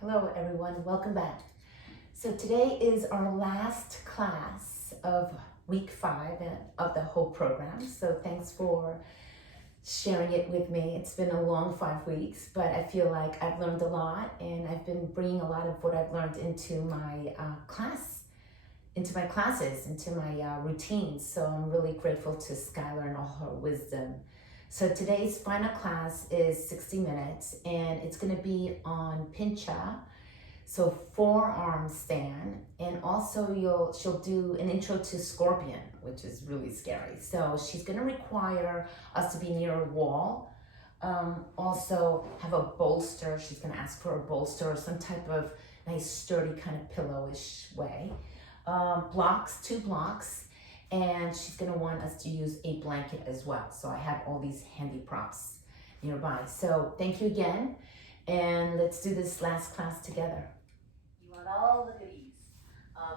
Hello everyone, welcome back. So today is our last class of week 5 of the whole program. So thanks for sharing it with me. It's been a long 5 weeks, but I feel like I've learned a lot and I've been bringing a lot of what I've learned into my classes, into my routines. So I'm really grateful to Skylar and all her wisdom. So today's final class is 60 minutes and it's going to be on Pincha, so forearm stand, and also she'll do an intro to scorpion, which is really scary. So she's going to require us to be near a wall. Also have a bolster. She's going to ask for a bolster or some type of nice sturdy kind of pillowish way. Blocks, 2 blocks. And she's going to want us to use a blanket as well. So I have all these handy props nearby. So thank you again, and let's do this last class together. You want all the goodies.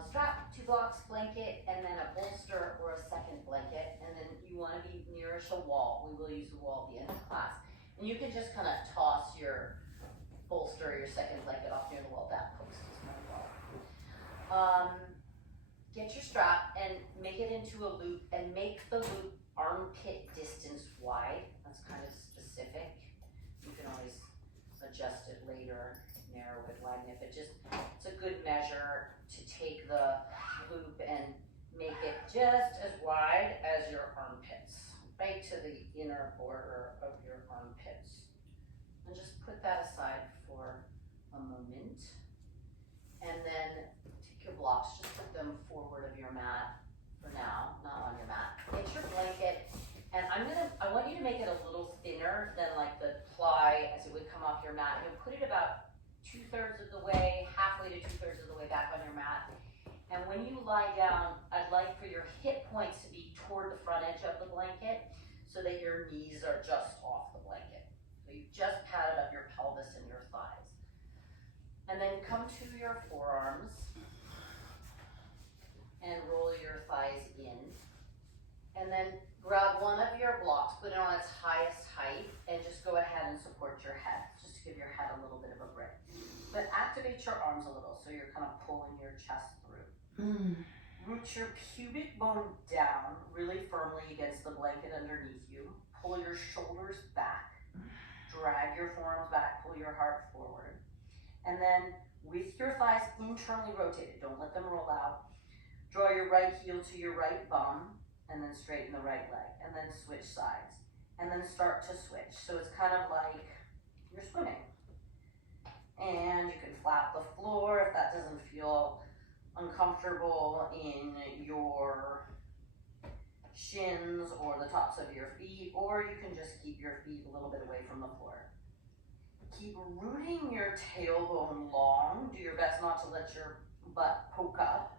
Strap, 2 blocks, blanket, and then a bolster or a second blanket. And then you want to be nearest a wall. We will use the wall at the end of class. And you can just kind of toss your bolster or your second blanket off near the wall. That post is my wall. Get your strap and make it into a loop, and make the loop armpit distance wide. That's kind of specific. You can always adjust it later, narrow it, widen it, but it's a good measure to take the loop and make it just as wide as your armpits, right to the inner border of your armpits. And just put that aside for a moment. And then take your blocks, just put them forward of your mat for now, not on your mat. Get your blanket, and I want you to make it a little thinner than like the ply as it would come off your mat. You'll put it about 2/3 of the way, halfway to 2/3 of the way back on your mat. And when you lie down, I'd like for your hip points to be toward the front edge of the blanket so that your knees are just off the blanket. So you just padded up your pelvis and your thighs. And then come to your forearms and roll your thighs in. And then grab one of your blocks, put it on its highest height, and just go ahead and support your head, just to give your head a little bit of a break. But activate your arms a little, so you're kind of pulling your chest through. Root your pubic bone down really firmly against the blanket underneath you. Pull your shoulders back. Drag your forearms back, pull your heart forward. And then with your thighs internally rotated, don't let them roll out. Draw your right heel to your right bum, and then straighten the right leg, and then switch sides. And then start to switch. So it's kind of like you're swimming. And you can flap the floor if that doesn't feel uncomfortable in your shins or the tops of your feet, or you can just keep your feet a little bit away from the floor. Keep rooting your tailbone long. Do your best not to let your butt poke up.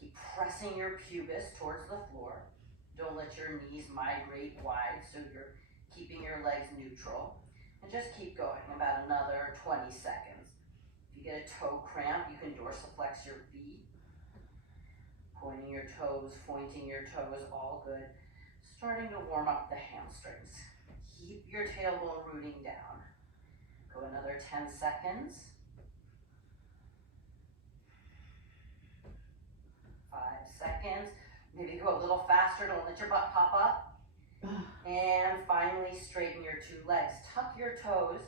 Keep pressing your pubis towards the floor. Don't let your knees migrate wide, so you're keeping your legs neutral. And just keep going about another 20 seconds. If you get a toe cramp, you can dorsiflex your feet. Pointing your toes, pointing your toes, all good. Starting to warm up the hamstrings. Keep your tailbone rooting down. Go another 10 seconds. 5 seconds. Maybe go a little faster, don't let your butt pop up. And finally, straighten your 2 legs. Tuck your toes,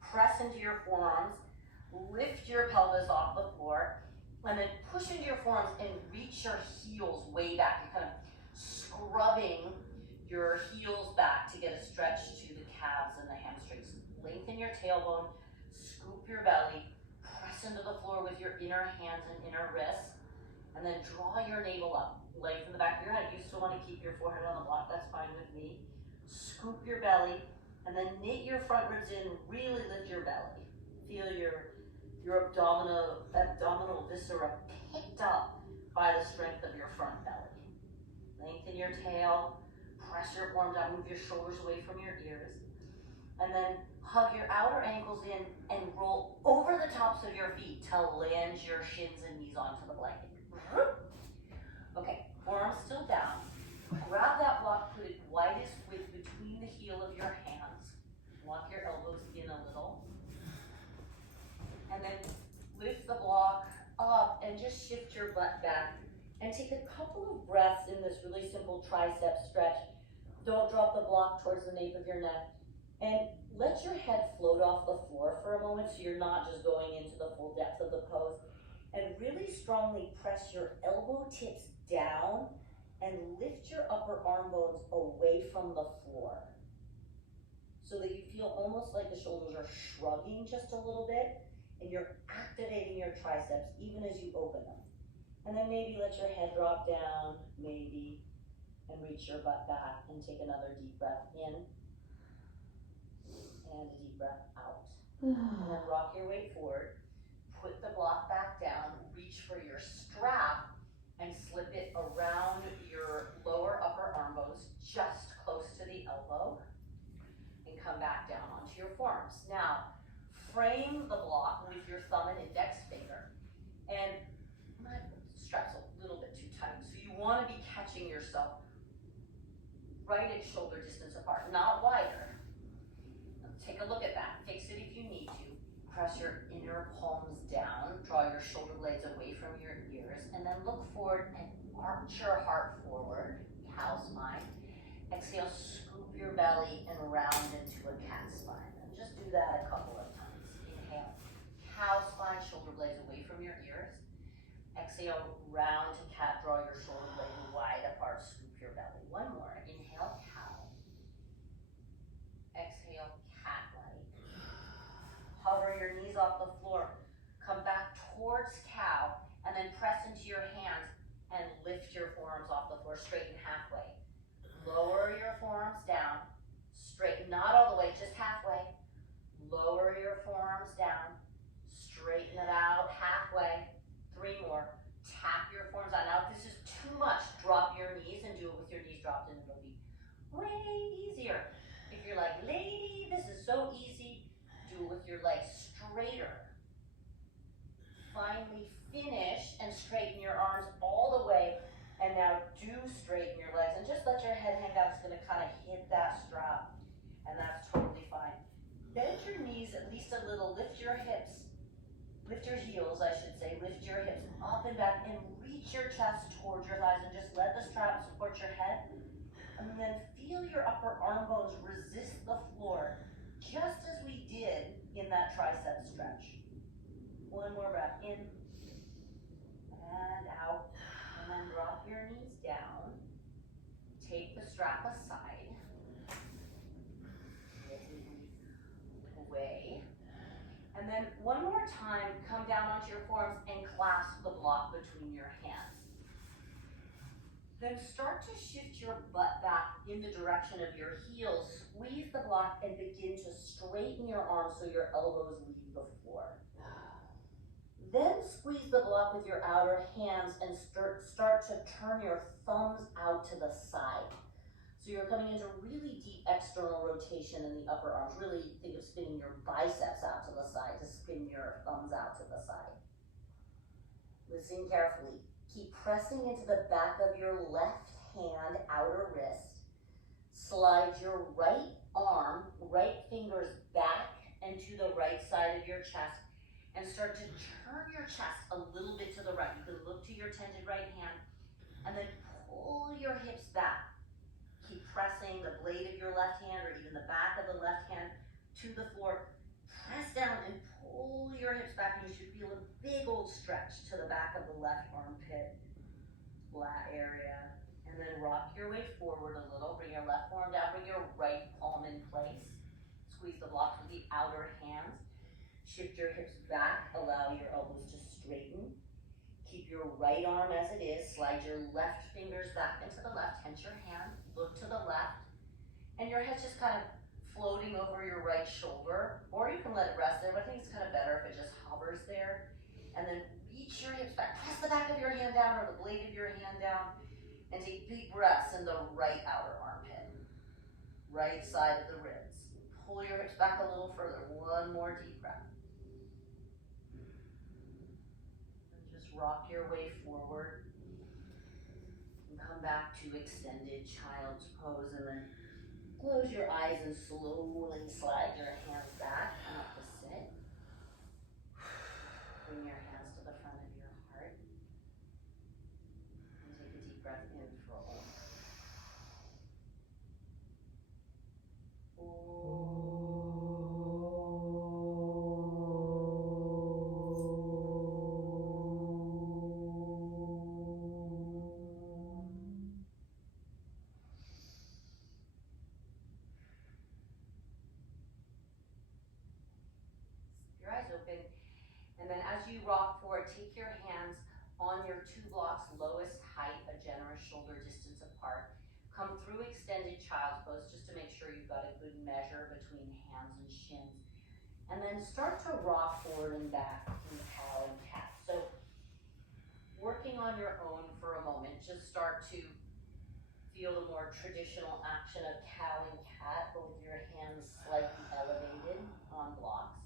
press into your forearms, lift your pelvis off the floor, and then push into your forearms and reach your heels way back. You're kind of scrubbing your heels back to get a stretch to the calves and the hamstrings. Lengthen your tailbone, scoop your belly, press into the floor with your inner hands and inner wrists, and then draw your navel up. Lengthen the back of your head. You still want to keep your forehead on the block, that's fine with me. Scoop your belly, and then knit your front ribs in, really lift your belly. Feel your abdominal viscera picked up by the strength of your front belly. Lengthen your tail, press your forearms down, move your shoulders away from your ears. And then hug your outer ankles in and roll over the tops of your feet to land your shins and knees onto the blanket. Okay, forearms still down. Grab that block, put it widest width between the heel of your hands. Walk your elbows in a little. and then lift the block up and just shift your butt back and take a couple of breaths in this really simple tricep stretch. Don't drop the block towards the nape of your neck, and let your head float off the floor for a moment so you're not just going into the full depth of the pose. And really strongly press your elbow tips down and lift your upper arm bones away from the floor so that you feel almost like the shoulders are shrugging just a little bit and you're activating your triceps even as you open them. And then maybe let your head drop down, maybe, and reach your butt back and take another deep breath in and a deep breath out. And then rock your weight forward, put the block back down, reach for your strap and slip it around your lower upper arm bones just close to the elbow and come back down onto your forearms. Now, frame the block with your thumb and index finger, and my strap's a little bit too tight, so you want to be catching yourself right at shoulder distance apart, not wider. Take a look at that, fix it if you need to. Press your inner palms down, draw your shoulder blades away from your ears, and then look forward and arch your heart forward, cow spine. Exhale, scoop your belly and round into a cat spine. And just do that a couple of times. Inhale, cow spine, shoulder blades away from your ears. Exhale, round to cat, draw your shoulder blades wide apart, scoop your belly. One more, inhale, cow. Exhale, cat-like. Hover your knees off the floor. Come back towards cow and then press into your hands and lift your forearms off the floor, straighten halfway. Lower your forearms down, straighten, not all the way, just halfway. Lower your forearms down, straighten it out halfway. 3 more. Tap your forearms out. Now, if this is too much, drop your knees and do it with your knees dropped in. It'll be way easier. If you're like, lady, this is so easy, do it with your legs straighter. Finally finish and straighten your arms all the way. And now do straighten your legs and just let your head hang down. It's going to kind of hit that strap, and that's totally fine. Bend your knees at least a little. Lift your hips. Lift your heels, I should say. Lift your hips up and back and reach your chest towards your thighs and just let the strap support your head. And then feel your upper arm bones resist the floor, just as we did in that tricep stretch. One more breath in and out. And then drop your knees down. Take the strap aside. Away. And then one more time, come down onto your forearms and clasp the block between your hands. Then start to shift your butt back in the direction of your heels. Squeeze the block and begin to straighten your arms so your elbows leave the floor. Then squeeze the block with your outer hands and start to turn your thumbs out to the side. So you're coming into really deep external rotation in the upper arms. Really think of spinning your biceps out to the side to spin your thumbs out to the side. Listen carefully. Keep pressing into the back of your left hand, outer wrist. Slide your right arm, right fingers back and to the right side of your chest. And start to turn your chest a little bit to the right. You can look to your tended right hand and then pull your hips back. Keep pressing the blade of your left hand or even the back of the left hand to the floor. Press down and pull your hips back, and you should feel a big old stretch to the back of the left armpit, flat area. And then rock your way forward a little. Bring your left forearm down, bring your right palm in place. Squeeze the blocks with the outer hands. Shift your hips back, allow your elbows to straighten. Keep your right arm as it is. Slide your left fingers back into the left, tense your hand, look to the left. And your head's just kind of floating over your right shoulder, or you can let it rest there, but I think it's kind of better if it just hovers there. And then reach your hips back, press the back of your hand down or the blade of your hand down, and take big breaths in the right outer armpit, right side of the ribs. Pull your hips back a little further, one more deep breath. Rock your way forward and come back to extended child's pose, and then close your eyes and slowly slide your hands back and up to sit. open. And then as you rock forward, take your hands on your 2 blocks lowest height, a generous shoulder distance apart. Come through extended child's pose just to make sure you've got a good measure between hands and shins. And then start to rock forward and back in cow and cat. So working on your own for a moment, just start to feel the more traditional action of cow and cat, but with your hands slightly elevated on blocks.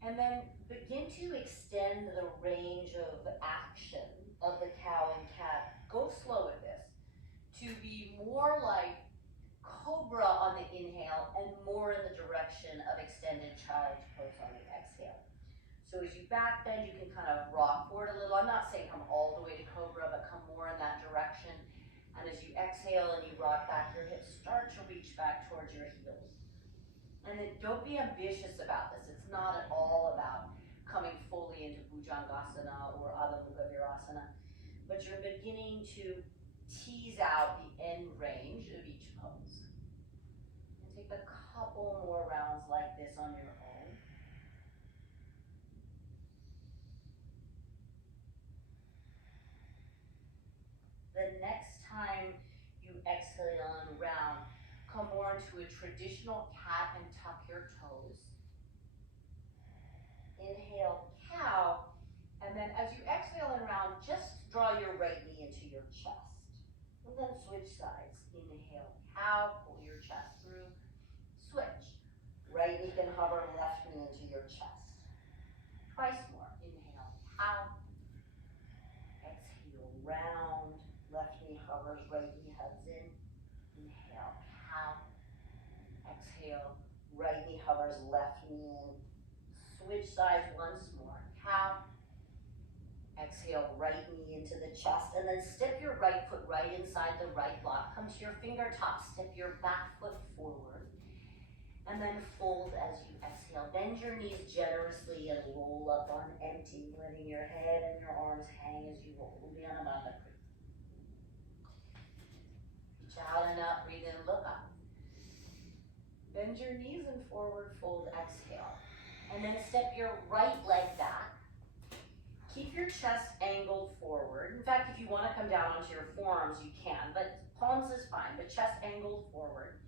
And then begin to extend the range of action of the cow and cat. Go slow with this to be more like cobra on the inhale and more in the direction of extended child's pose on the exhale. So as you back bend, you can kind of rock forward a little. I'm not saying come all the way to cobra, but come more in that direction. And as you exhale and you rock back your hips, start to reach back towards your heels. And don't be ambitious about this. It's not at all about coming fully into Bhujangasana or Adho Mukha Virasana, but you're beginning to tease out the end range of each pose. And take a couple more rounds like this on your own. The next time you exhale and round, come more into a traditional cat and tuck your toes. Inhale, cow, and then as you exhale and round, just draw your right knee into your chest. And then switch sides. Inhale, cow, pull your chest through. Switch. Right knee can hover, left knee into your chest. Twice more. Inhale, cow. Exhale, round. Left knee hovers, right knee hugs in. Inhale, cow. Exhale, right knee hovers, left knee in. Switch sides once more. Cow. Exhale, right knee into the chest, and then step your right foot right inside the right block. Come to your fingertips, step your back foot forward, and then fold as you exhale. Bend your knees generously and roll up on empty, letting your head and your arms hang as you roll. Uddiyana Bandha Kriya. Reach out and up, breathe in, look up. Bend your knees and forward fold, exhale. And then step your right leg back. Keep your chest angled forward. In fact, if you want to come down onto your forearms, you can, but palms is fine, but chest angled forward.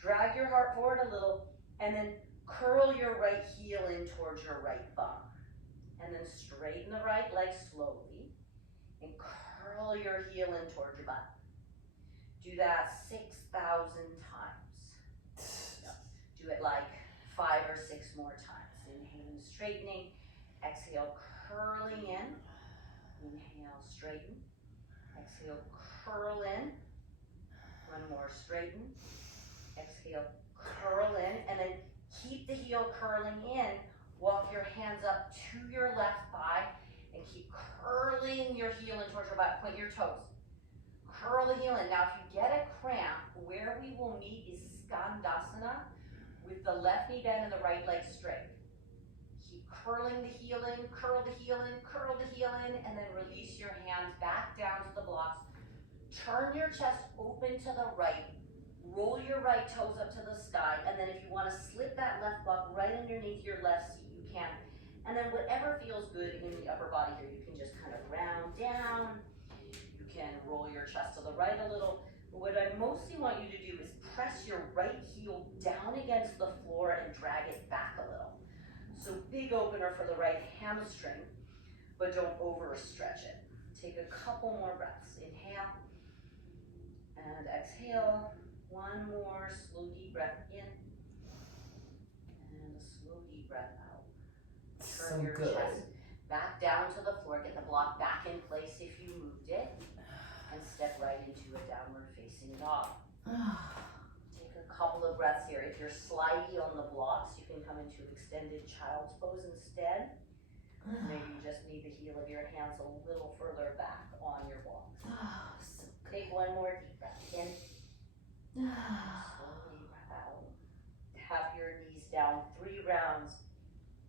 Drag your heart forward a little, and then curl your right heel in towards your right bum. And then straighten the right leg slowly, and curl your heel in towards your butt. Do that 6,000 times. Do it like 5 or 6 more times. Inhaling, straightening. Exhale, curling in. Inhale, straighten. Exhale, curl in. One more, straighten. Exhale, curl in. And then keep the heel curling in. Walk your hands up to your left thigh and keep curling your heel in towards your butt. Point your toes. Curl the heel in. Now, if you get a cramp, where we will meet is Skandasana with the left knee bent and the right leg straight. Keep curling the heel in, curl the heel in, curl the heel in, and then release your hands back down to the blocks. Turn your chest open to the right. Roll your right toes up to the sky, and then if you want to slip that left block right underneath your left seat, you can. And then whatever feels good in the upper body here, you can just kind of round down. You can roll your chest to the right a little. But what I mostly want you to do is press your right heel down against the floor and drag it back a little. So big opener for the right hamstring, but don't overstretch it. Take a couple more breaths. Inhale and exhale. One more slow deep breath in and a slow deep breath out. Turn So your good. chest back down to the floor. Get the block back in place if you moved it, and step right into a downward facing dog. Take a couple of breaths here. If you're slidey on the blocks, you can come into extended child's pose instead. Maybe you just need the heel of your hands a little further back on your blocks. So Take one more deep breath in. Slowly breath out. Tap your knees down 3 rounds.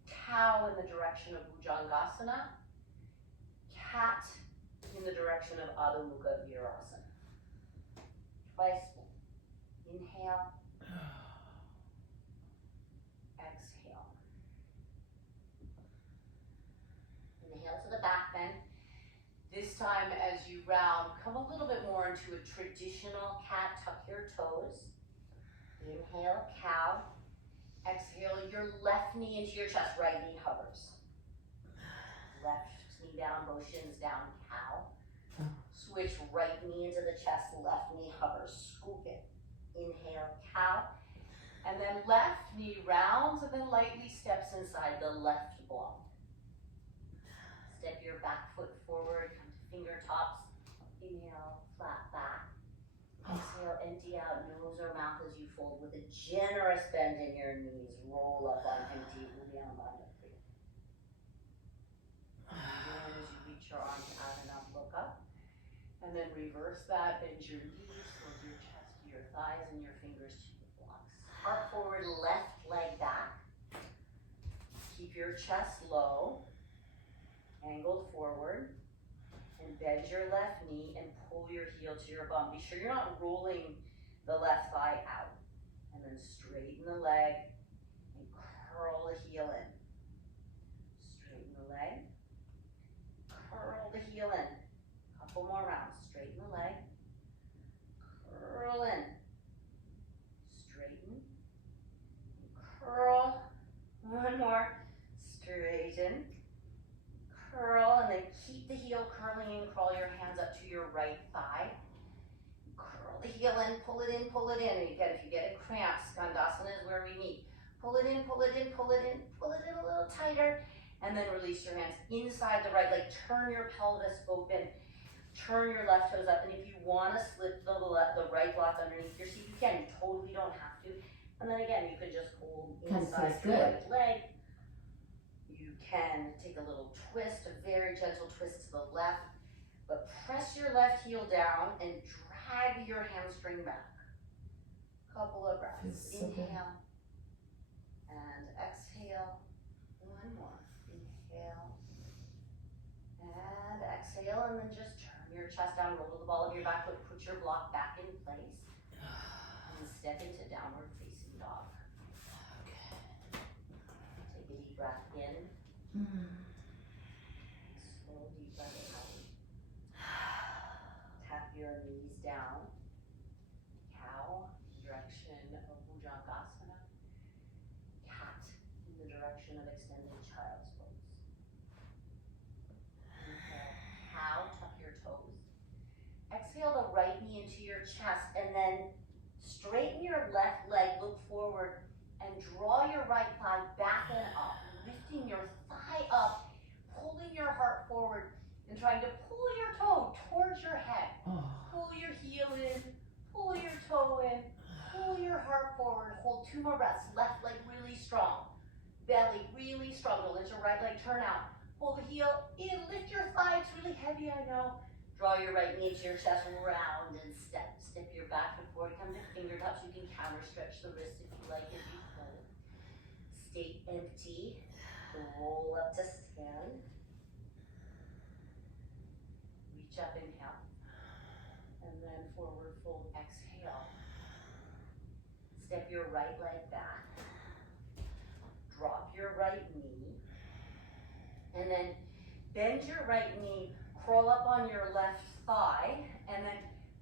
Cow in the direction of Bhujangasana. Cat in the direction of Adho Mukha Virasana. Twice more. Inhale. Exhale. Inhale to the back bend. This time as you round, come a little bit more into a traditional cat, tuck your toes. Inhale, cow. Exhale, your left knee into your chest, right knee hovers. Left knee down, both shins down, cow. Switch right knee into the chest, left knee hovers, scoop it. Inhale, cow. And then left knee rounds and then lightly steps inside the left block. Step your back foot forward, come to finger tops. Inhale, flat back. Exhale, empty out nose or mouth as you fold with a generous bend in your knees. Roll up on empty, down on the free. And then as you reach your arms out and up, look up. And then reverse that, bend your knees, fold your chest to your thighs and your fingers to your blocks. Heart forward, left leg back. Keep your chest low, angled forward, and bend your left knee and pull your heel to your bum. Be sure you're not rolling the left thigh out. And then straighten the leg and curl the heel in. Straighten the leg, curl the heel in. Couple more rounds. Straighten the leg, curl in, straighten, curl. One more. Straighten, curl, and then keep the heel curling and crawl your hands up to your right thigh. Curl the heel in, pull it in, pull it in. And again, if you get a cramp, Skandasana is where we meet. Pull it in, pull it in, pull it in, pull it in a little tighter, and then release your hands inside the right leg. Turn your pelvis open. Turn your left toes up, and if you want to slip the right block underneath your seat, you can. You totally don't have to. And then again, you can just hold inside the right leg. You can take a little twist, a very gentle twist to the left, but press your left heel down and drag your hamstring back. Couple of breaths. Inhale and exhale. One more. Inhale and exhale, and then just turn your chest down, roll to the ball of your back foot, put your block back in place, and step into downward facing dog. Take a deep breath in. Slow deep breath out. Tap your knees down. Cow, direction of Bhujangasana. Cat, in the direction of extended child's pose. Inhale, cow, tuck your toes. Exhale the right knee into your chest, and then straighten your left leg, look forward, and draw your right thigh back and up, lifting your thigh up, pulling your heart forward, and trying to pull your toe towards your head. Pull your heel in, pull your toe in, pull your heart forward. Hold 2 more breaths. Left leg really strong. Belly really strong. Don't let your right leg turn out. Pull the heel in, lift your thigh. It's really heavy, I know. Draw your right knee to your chest, round and step. Step your back foot forward, come to fingertips. You can counter stretch the wrist if you like as you fold. Stay empty. Roll up to stand. Reach up, inhale. And then forward fold, exhale. Step your right leg back. Drop your right knee. And then bend your right knee, crawl up on your left thigh, and then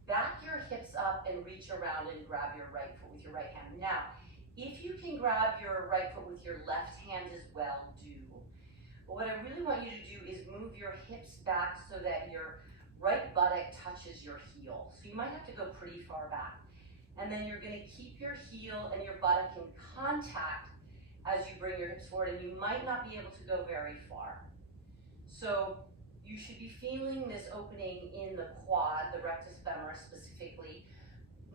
back your hips up and reach around and grab your right foot with your right hand. Now, if you can grab your right foot with your left hand as well, do. But what I really want you to do is move your hips back so that your right buttock touches your heel. So you might have to go pretty far back. And then you're gonna keep your heel and your buttock in contact as you bring your hips forward, and you might not be able to go very far. So you should be feeling this opening in the quad, the rectus femoris specifically,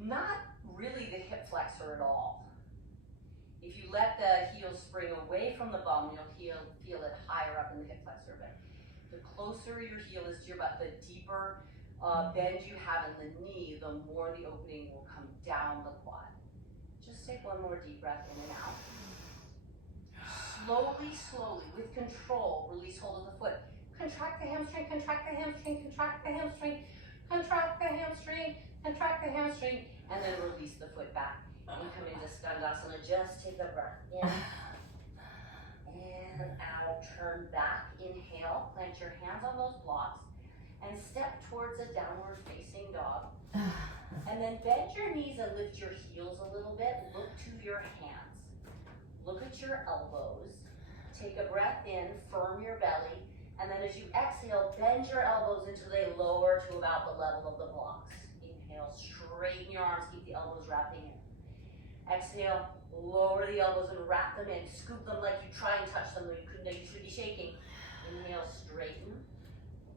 not really the hip flexor at all. If you let the heel spring away from the bum, you'll feel it higher up in the hip flexor. But the closer your heel is to your butt, the deeper bend you have in the knee, the more the opening will come down the quad. Just take one more deep breath in and out. Slowly, slowly, with control, release hold of the foot. Contract the hamstring, contract the hamstring, contract the hamstring, contract the hamstring, contract the hamstring, and then release the foot back. And come into Skandasana. Just take a breath in and out. turn back, inhale, plant your hands on those blocks, and step towards a downward facing dog. And then bend your knees and lift your heels a little bit. Look to your hands. Look at your elbows. Take a breath in, firm your belly, and then as you exhale, bend your elbows until they lower to about the level of the blocks. Inhale, straighten your arms, keep the elbows wrapping in. Exhale, lower the elbows and wrap them in. Scoop them like you try and touch them, though you couldn't, you should be shaking. Inhale, straighten.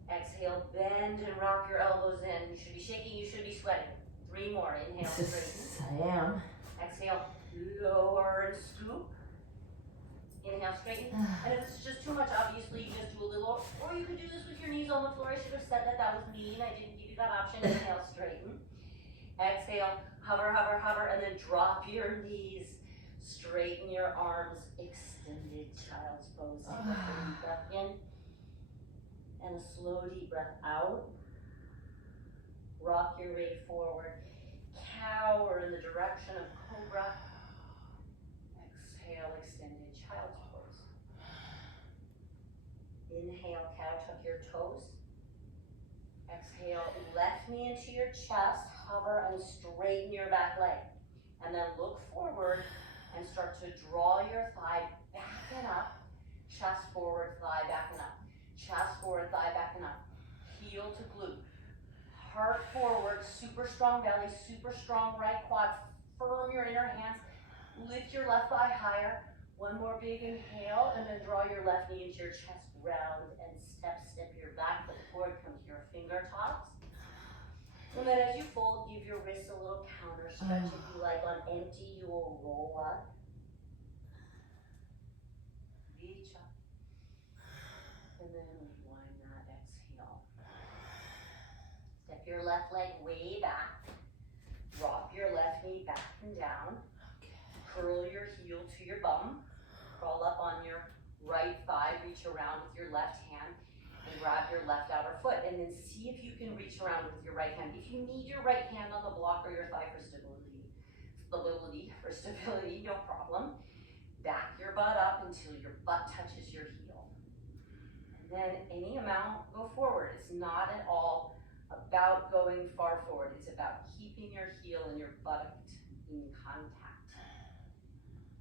Exhale, bend and wrap your elbows in. You should be shaking, you should be sweating. 3 more, inhale, straighten. I am. Exhale, lower and scoop. Inhale, straighten. And if this is just too much, obviously you just do a little, or you could do this with your knees on the floor. I should have said that, that was mean. I didn't give you that option. Inhale, straighten. Exhale, hover, hover, hover, and then drop your knees. Straighten your arms, extended child's pose. Take a deep breath in, and a slow deep breath out. Rock your way forward. Cower in the direction of cobra. Exhale, extended child's pose. Inhale, cow, tuck your toes. Exhale, left knee into your chest, hover and straighten your back leg. And then look forward and start to draw your thigh back and up. Chest forward, thigh back and up. Chest forward, thigh back and up. Heel to glute. Heart forward, super strong belly, super strong right quad. Firm your inner hands. Lift your left thigh higher. One more big inhale, and then draw your left knee into your chest, round and step your back foot forward, come to your finger tops. And then as you fold, give your wrists a little counter stretch. If you like, on empty, you will roll up. Reach up. And then rewind that, exhale. Step your left leg way back. Drop your left knee back and down. Curl your heel to your bum. Crawl up on your right thigh. Reach around with your left hand and grab your left outer foot. And then see if you can reach around with your right hand. If you need your right hand on the block or your thigh for stability, no problem. Back your butt up until your butt touches your heel. And then any amount, go forward. It's not at all about going far forward. It's about keeping your heel and your buttock in contact.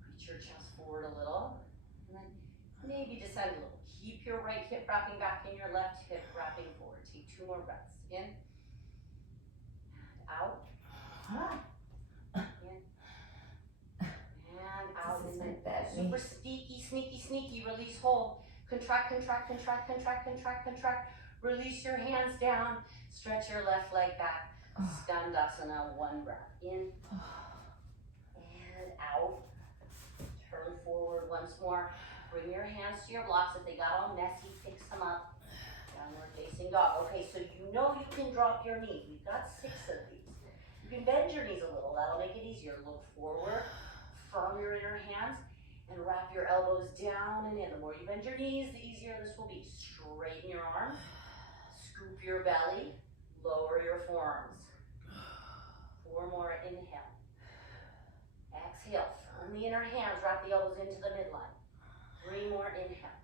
Reach your chest forward a little, and then maybe descend a little. Keep your right hip wrapping back in, your left hip wrapping forward. Take 2 more breaths. In, and out. In, and out. This is And my bad knee. super sneaky, release, hold. Contract. Release your hands down. Stretch your left leg back. Skandasana, 1 breath. In, and out. Turn forward once more. Bring your hands to your blocks. If they got all messy, fix them up. Downward facing dog. Okay, so you know you can drop your knees. We've got 6 of these. You can bend your knees a little. That'll make it easier. Look forward. Firm your inner hands. And wrap your elbows down and in. The more you bend your knees, the easier this will be. Straighten your arms. Scoop your belly. Lower your forearms. 4 more. Inhale. Exhale. Firm the inner hands. Wrap the elbows into the midline. 3 more. Inhale.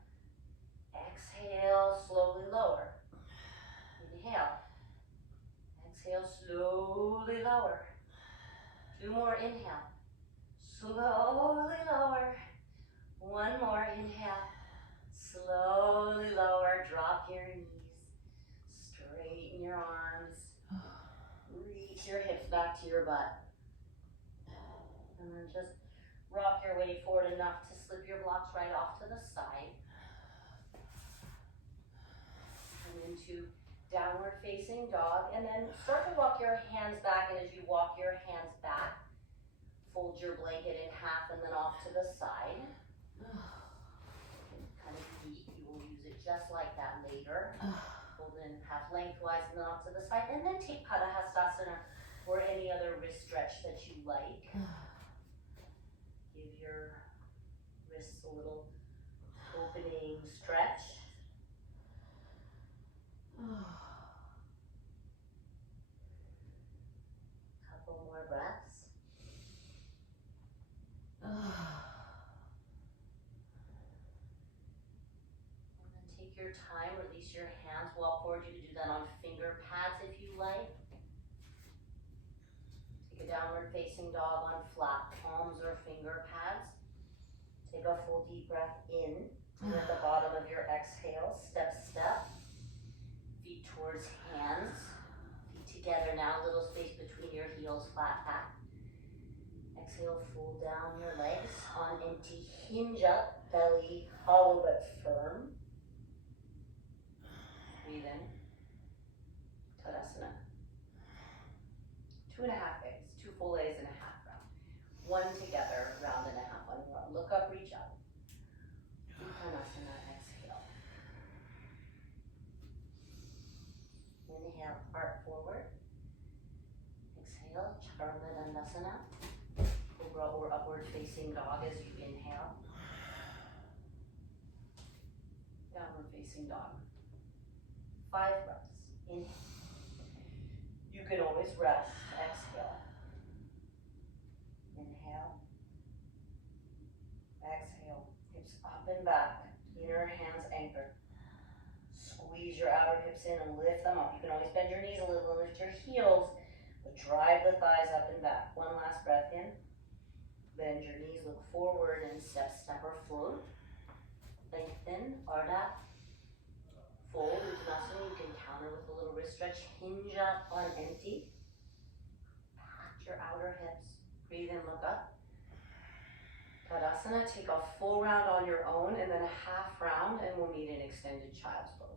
Exhale. Slowly lower. Inhale. Exhale. Slowly lower. 2 more. Inhale. Slowly lower. 1 more. Inhale. Slowly lower. Drop your knees. Straighten your arms. Reach your hips back to your butt. And then just rock your way forward enough to slip your blocks right off to the side. And into downward facing dog. And then start to walk your hands back. And as you walk your hands back, fold your blanket in half and then off to the side. Kind of deep. You will use it just like that later. Fold in half lengthwise and then off to the side. And then take Padahastasana or any other wrist stretch that you like. Give your wrists a little opening stretch. Couple more breaths. your time, release your hands, walk forward. You can do that on finger pads if you like. Take a downward facing dog on flat palms or finger pads. Take a full deep breath in. And at the bottom of your exhale, step, step. Feet towards hands. Feet together now, little space between your heels, flat back. Exhale, fold down your legs on empty, hinge up, belly hollow but firm. Breathe in. Tadasana. 2.5 legs, 2 full legs and a half round. 1 together, round and a half on your own. Look up, reach up. Uttanasana, exhale. Inhale, heart forward. Exhale, Chaturanga Dandasana. Cobra or upward facing dog as you inhale. Downward facing dog. 5 breaths. Inhale. You can always rest. Exhale. Inhale. Exhale. Hips up and back. Inner hands anchored. Squeeze your outer hips in and lift them up. You can always bend your knees a little and lift your heels, but drive the thighs up and back. One last breath in. Bend your knees, look forward, and step, step, or float. Lengthen, Ardha. Fold, Uttanasana. You can counter with a little wrist stretch. Hinge up on empty. Pat your outer hips. Breathe in, look up. Tadasana, take a full round on your own and then a half round, and we'll meet in extended child's pose.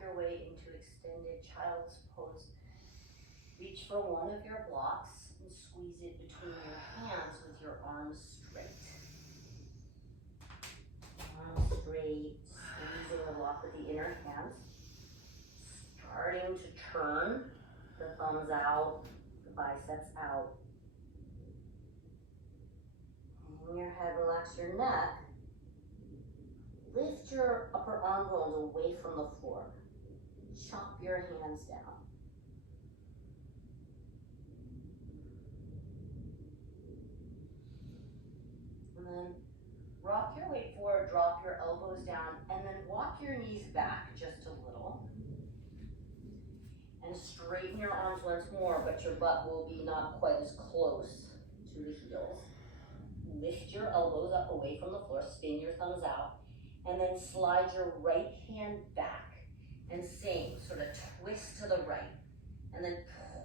Your way into extended child's pose. Reach for one of your blocks and squeeze it between your hands with your arms straight. Arms straight, squeezing the block with the inner hands. Starting to turn the thumbs out, the biceps out. Hang your head, relax your neck. Lift your upper arm bones away from the floor. Chop your hands down. And then rock your weight forward, drop your elbows down, and then walk your knees back just a little. And straighten your arms once more, but your butt will be not quite as close to the heels. Lift your elbows up away from the floor, spin your thumbs out, and then slide your right hand back. And same, sort of twist to the right. And then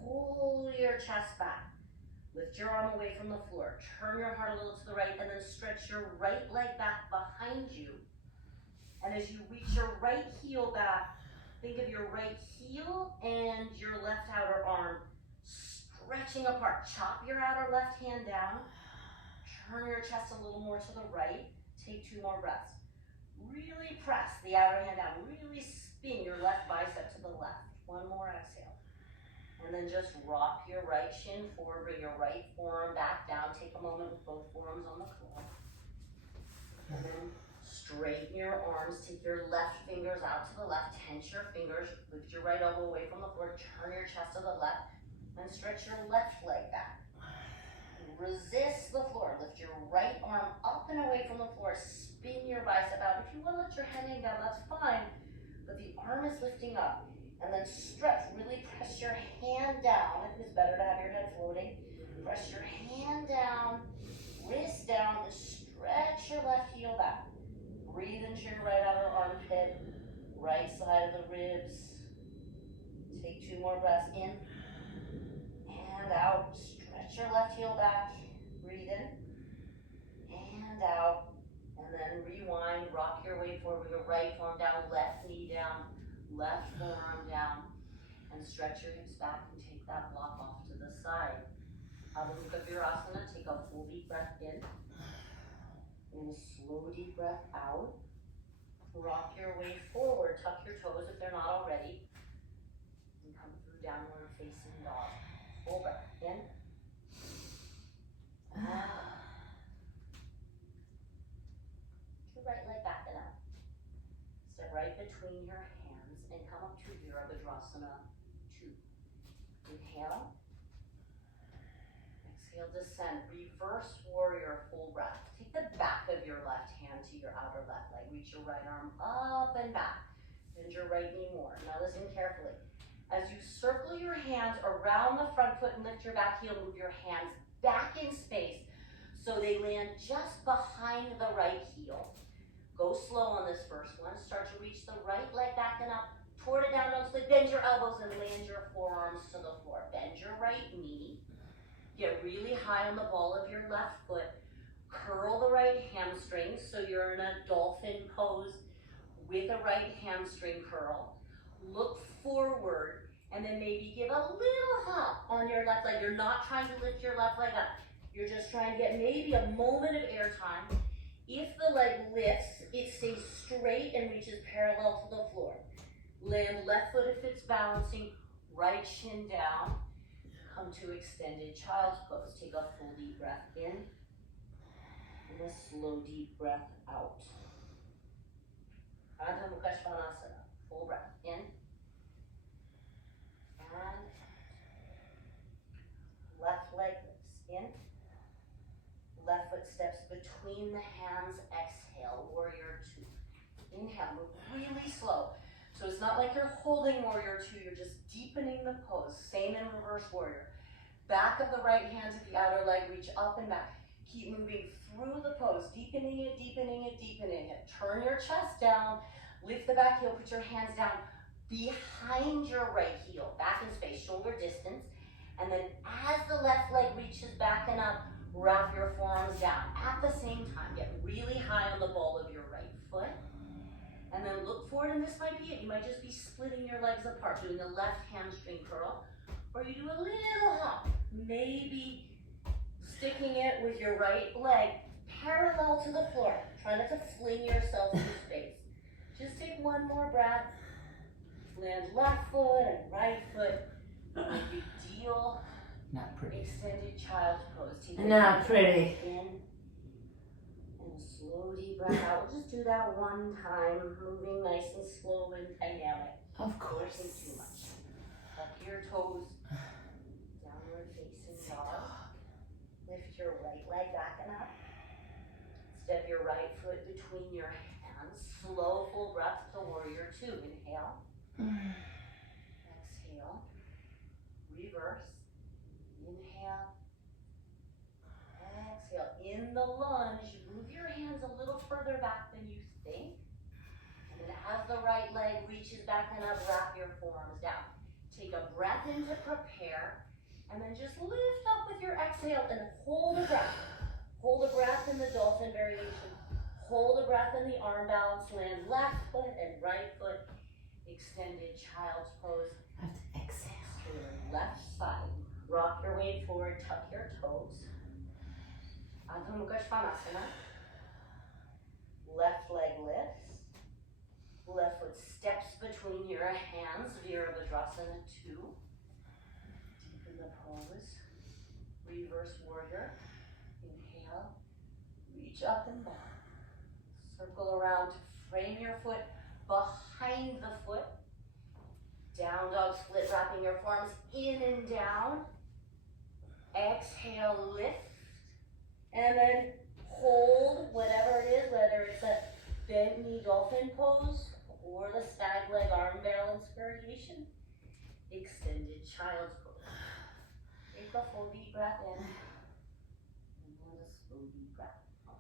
pull your chest back. Lift your arm away from the floor. Turn your heart a little to the right and then stretch your right leg back behind you. And as you reach your right heel back, think of your right heel and your left outer arm stretching apart. Chop your outer left hand down. Turn your chest a little more to the right. Take 2 more breaths. Really press the outer hand down. Really spin your left bicep to the left. 1 more exhale. And then just rock your right shin forward, bring your right forearm back down. Take a moment with both forearms on the floor. And then straighten your arms, take your left fingers out to the left, tense your fingers, lift your right elbow away from the floor, turn your chest to the left, and stretch your left leg back. And resist the floor. Lift your right arm up and away from the floor. Spin your bicep out. If you want to let your head hang down, that's fine. But the arm is lifting up. And then stretch. Really press your hand down. It is better to have your head floating. Press your hand down, wrist down, and stretch your left heel back. Breathe into your right outer armpit, right side of the ribs. Take 2 more breaths in and out. Stretch your left heel back. Breathe in and out. And then rewind. Rock your way forward with your right forearm down, left knee down, left forearm down. And stretch your hips back and take that block off to the side. Adho Mukha Virasana. Take a full deep breath in. And a slow deep breath out. Rock your way forward. Tuck your toes if they're not already. And come through downward facing dog. Full breath in. Out. Your right leg back and up. Step right between your hands and come up to Virabhadrasana 2. Inhale. Exhale, descend. Reverse warrior, full breath. Take the back of your left hand to your outer left leg. Reach your right arm up and back. Bend your right knee more. Now listen carefully. As you circle your hands around the front foot and lift your back heel, move your hands back in space so they land just behind the right heel. Go slow on this first one. Start to reach the right leg back and up toward a down dog split. Bend your elbows and land your forearms to the floor. Bend your right knee. Get really high on the ball of your left foot. Curl the right hamstring so you're in a dolphin pose with a right hamstring curl. Look forward and then maybe give a little hop on your left leg. You're not trying to lift your left leg up. You're just trying to get maybe a moment of air time. If the leg lifts, it stays straight and reaches parallel to the floor. Land left foot if it's balancing, right shin down. Come to extended child's pose. Take a full deep breath in and a slow deep breath out. Adho Mukha Svanasana. Full breath in and left leg lifts in. Left foot steps between the hands. Exhale, warrior 2. Inhale, move really slow. So it's not like you're holding warrior 2, you're just deepening the pose. Same in reverse warrior. Back of the right hand to the outer leg, reach up and back. Keep moving through the pose, deepening it, deepening it, deepening it. Turn your chest down, lift the back heel, put your hands down behind your right heel, back in space, shoulder distance. And then as the left leg reaches back and up, wrap your forearms down. At the same time, get really high on the ball of your right foot. And then look forward, and this might be it. You might just be splitting your legs apart, doing a left hamstring curl. Or you do a little hop, maybe sticking it with your right leg parallel to the floor. Try not to fling yourself through space. Just take one more breath. Land left foot and right foot. No big deal. Not pretty. Extended child's pose. Take Not pretty. In and a slow deep breath out. We'll just do that one time, moving nice and slow and dynamic. Of course. Forcing too much. Tuck your toes. Downward facing dog. Lift your right leg back and up. Step your right foot between your hands. Slow full breath to warrior 2. Inhale. Exhale. Reverse. Inhale. Exhale. In the lunge, move your hands a little further back than you think. And then as the right leg reaches back and up, wrap your forearms down. Take a breath in to prepare. And then just lift up with your exhale and hold a breath. Hold a breath in the dolphin variation. Hold a breath in the arm balance. Land left foot and right foot. Extended child's pose. I have to exhale. To your left side. Rock your way forward, tuck your toes. Adho Mukha Svanasana. Left leg lifts. Left foot steps between your hands. Virabhadrasana 2. Deepen the pose. Reverse warrior. Inhale. Reach up and down. Circle around to frame your foot behind the foot. Down dog split, wrapping your forearms in and down. Exhale, lift. slowly grab out.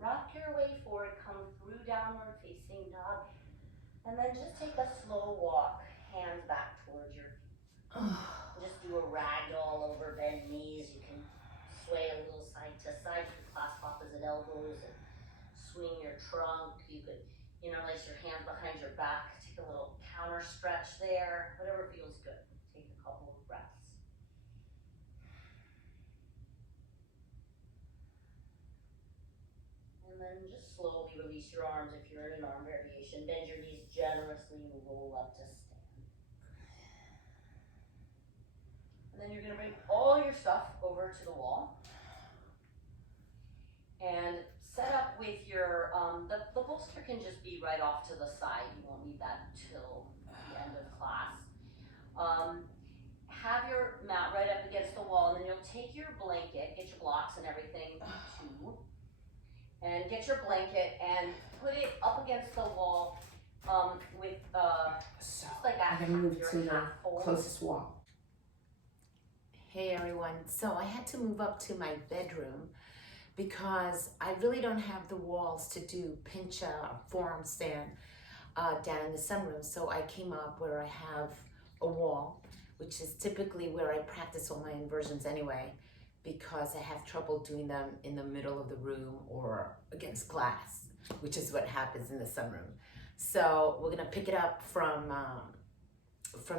Rock your way forward, come through downward facing dog, and then just take a slow walk, hands back towards your feet. Just do a ragdoll over bent knees. You can sway a little side to side. You can clasp opposite elbows and swing your trunk. You could interlace your hands behind your back. Take a little counter stretch there. Whatever feels good. Take a couple of breaths. And then just slowly release your arms if you're in an arm variation. Bend your knees generously and roll up to stand. And then you're going to bring all your stuff over to the wall. And set up with your, the bolster can just be right off to the side. You won't need that until the end of class. Have your mat right up against the wall, and then you'll take your blanket, get your blocks and everything too, and get your blanket and put it up against the wall with just like a I'm gonna move to the half fold. closest wall. Hey everyone, so I had to move up to my bedroom because I really don't have the walls to do Pincha or forearm stand down in the sunroom. So I came up where I have a wall, which is typically where I practice all my inversions anyway, because I have trouble doing them in the middle of the room or against glass, which is what happens in the sunroom. So we're gonna pick it up from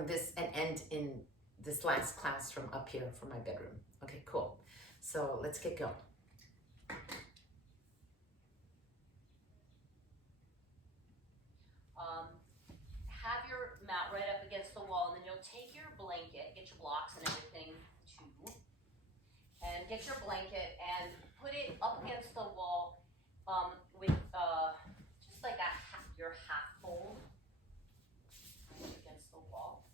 this and end in this last class from up here from my bedroom. Okay, cool. So let's get going. Have your mat right up against the wall, and then you'll take your blanket, get your blocks and everything too, and get your blanket and put it up against the wall with just like your half fold against the wall,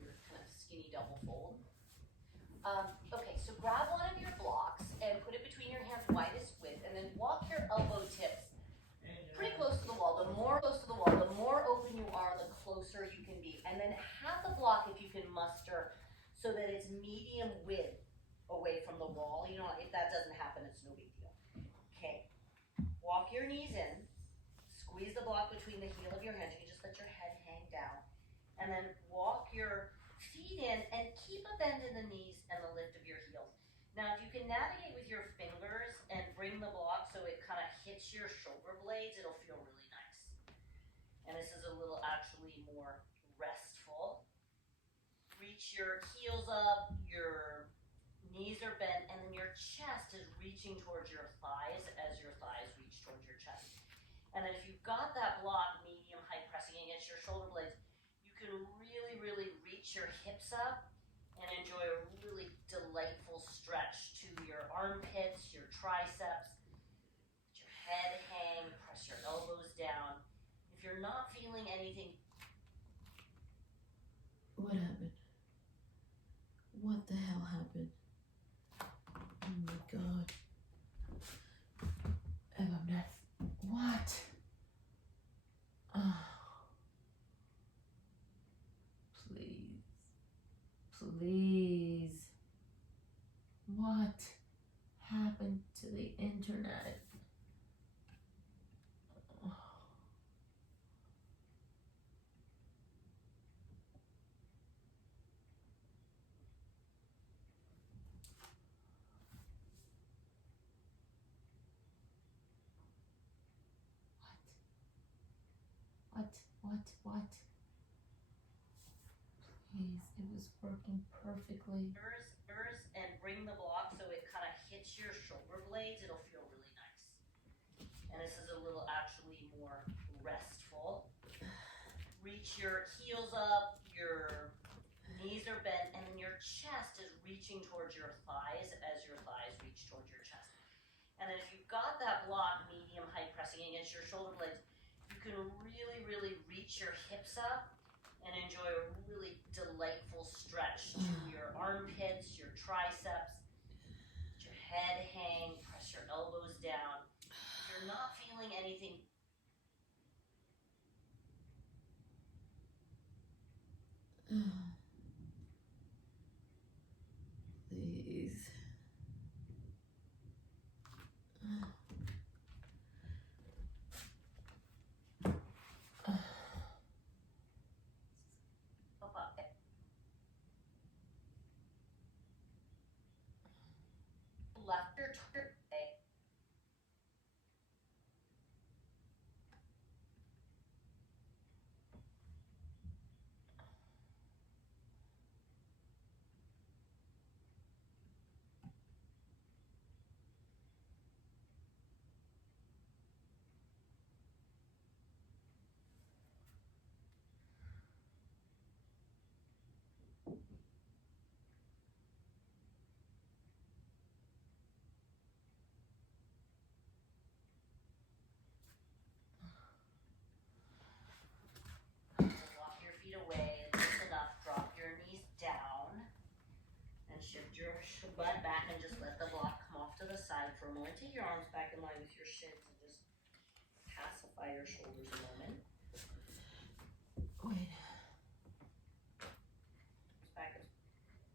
your kind of skinny double fold. Okay, so grab one of your blocks and put it between your hands widest width, and then walk your elbow tips pretty close to the wall. The more close to the wall, the more open you are, the closer you can be. And then have the block, if you can muster, so that it's medium width away from the wall. You know, if that doesn't happen, it's no big deal. Okay, walk your knees in, squeeze the block between the heel of your hands. You can just let your head hang down. And then walk your feet in and keep a bend in the knees and the lift of your heels. Now, if you can navigate with your fingers and bring the block so it kind of hits your shoulder blades, it'll feel really nice. And this is a little actually more restful. Reach your heels up, your knees are bent, and then your chest is reaching towards your thighs as your thighs reach towards your chest. And then if you've got that block medium height pressing against your shoulder blades, you can really, really reach your hips up and enjoy a really delightful stretch to your armpits, your triceps. Let your head hang, press your elbows down. If you're not feeling anything, what happened? What the hell happened? Oh my god. What? Oh. Please. Please. What happened to the internet? Oh. What? Please, it was working perfectly. and bring the block so it kind of hits your shoulder blades, it'll feel really nice. And this is a little actually more restful. Reach your heels up, your knees are bent, and then your chest is reaching towards your thighs as your thighs reach towards your chest. And then if you've got that block medium height pressing against your shoulder blades, you can really, really reach your hips up and enjoy a really delightful stretch to your armpits, your triceps. Let your head hang, press your elbows down. If you're not feeling anything, Please. left your leg. Walk your feet away, and just enough. Drop your knees down, and shift your butt back, and just let the block come off to the side for a moment. Take your arms back in line with your shins, and just pacify your shoulders a moment. Wait. Back as